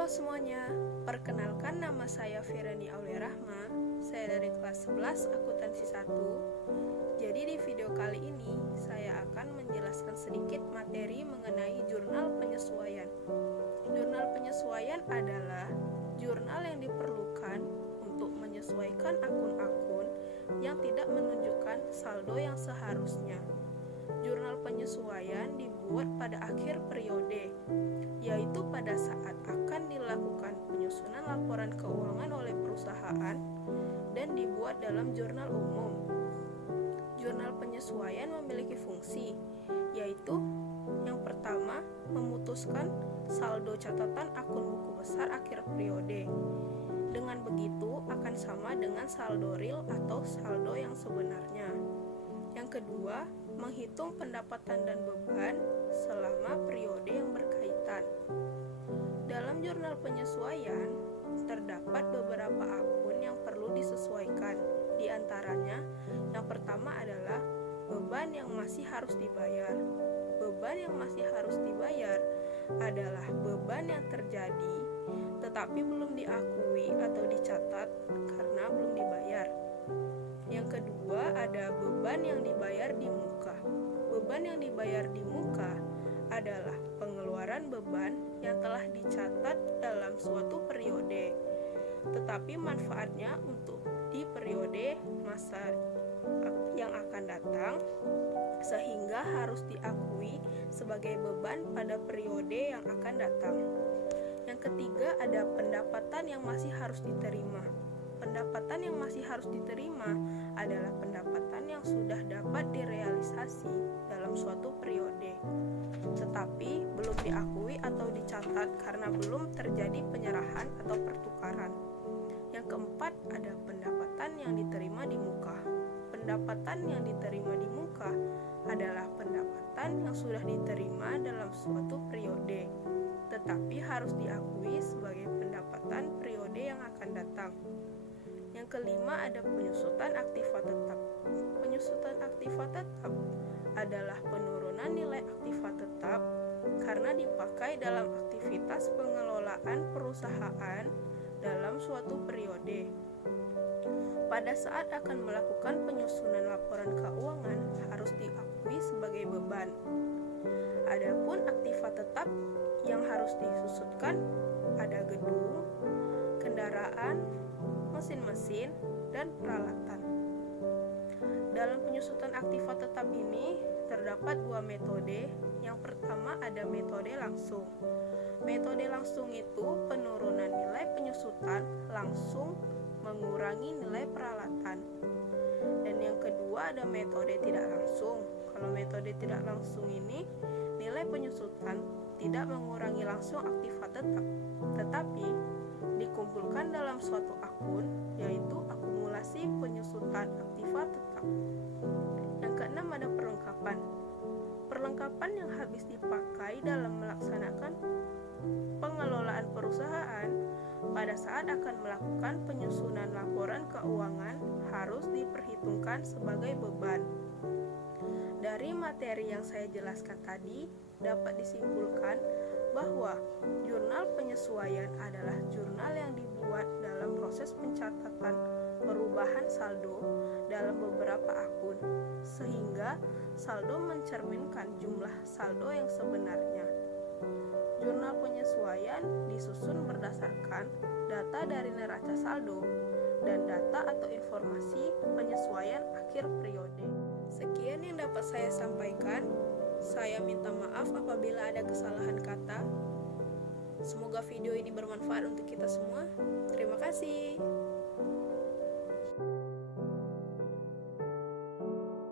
Halo semuanya, perkenalkan nama saya Firani Aulia Rahma. Saya dari kelas 11 akuntansi 1. Jadi di video kali ini saya akan menjelaskan sedikit materi mengenai jurnal penyesuaian. Jurnal penyesuaian adalah jurnal yang diperlukan untuk menyesuaikan akun-akun yang tidak menunjukkan saldo yang seharusnya. Jurnal penyesuaian dibuat pada akhir periode, yaitu pada saat akan dilakukan penyusunan laporan keuangan oleh perusahaan dan dibuat dalam jurnal umum. Jurnal penyesuaian memiliki fungsi, yaitu yang pertama, memutuskan saldo catatan akun buku besar akhir periode. Dengan begitu akan sama dengan saldo real atau saldo yang sebenarnya. Yang kedua, menghitung pendapatan dan beban selama periode yang berkaitan. Dalam jurnal penyesuaian, terdapat beberapa akun yang perlu disesuaikan. Di antaranya, yang pertama adalah beban yang masih harus dibayar. Beban yang masih harus dibayar adalah beban yang terjadi tetapi belum diakui atau dicatat karena belum dibayar. Yang kedua ada beban yang dibayar di muka. Beban yang dibayar di muka adalah pengeluaran beban yang telah dicatat dalam suatu periode, tetapi manfaatnya untuk di periode masa yang akan datang, sehingga harus diakui sebagai beban pada periode yang akan datang. Yang ketiga ada pendapatan yang masih harus diterima. Pendapatan yang masih harus diterima adalah pendapatan yang sudah dapat direalisasi dalam suatu periode, tetapi belum diakui atau dicatat karena belum terjadi penyerahan atau pertukaran. Yang keempat ada pendapatan yang diterima di muka. Pendapatan yang diterima di muka adalah pendapatan yang sudah diterima dalam suatu periode, tetapi harus diakui sebagai pendapatan periode yang akan datang. Yang kelima ada penyusutan aktiva tetap. Penyusutan aktiva tetap adalah penurunan nilai aktiva tetap karena dipakai dalam aktivitas pengelolaan perusahaan dalam suatu periode. Pada saat akan melakukan penyusunan laporan keuangan harus diakui sebagai beban. Adapun aktiva tetap yang harus disusutkan ada gedung, kendaraan, mesin-mesin, dan peralatan. Dalam penyusutan aktiva tetap ini terdapat dua metode. Yang pertama ada metode langsung. Metode langsung itu penurunan nilai penyusutan langsung mengurangi nilai peralatan. Dan yang kedua ada metode tidak langsung. Kalau metode tidak langsung ini nilai penyusutan tidak mengurangi langsung aktiva tetap, tetapi dikumpulkan dalam suatu akun, yaitu akumulasi penyusutan aktiva tetap. Yang keenam ada perlengkapan. Perlengkapan yang habis dipakai dalam melaksanakan pengelolaan perusahaan pada saat akan melakukan penyusunan laporan keuangan harus diperhitungkan sebagai beban. Dari materi yang saya jelaskan tadi, dapat disimpulkan bahwa jurnal penyesuaian adalah jurnal yang dibuat dalam proses pencatatan perubahan saldo dalam beberapa akun, sehingga saldo mencerminkan jumlah saldo yang sebenarnya. Jurnal penyesuaian disusun berdasarkan data dari neraca saldo dan data atau informasi penyesuaian akhir periode. Sekian yang dapat saya sampaikan. Saya minta maaf apabila ada kesalahan kata. Semoga video ini bermanfaat untuk kita semua. Terima kasih.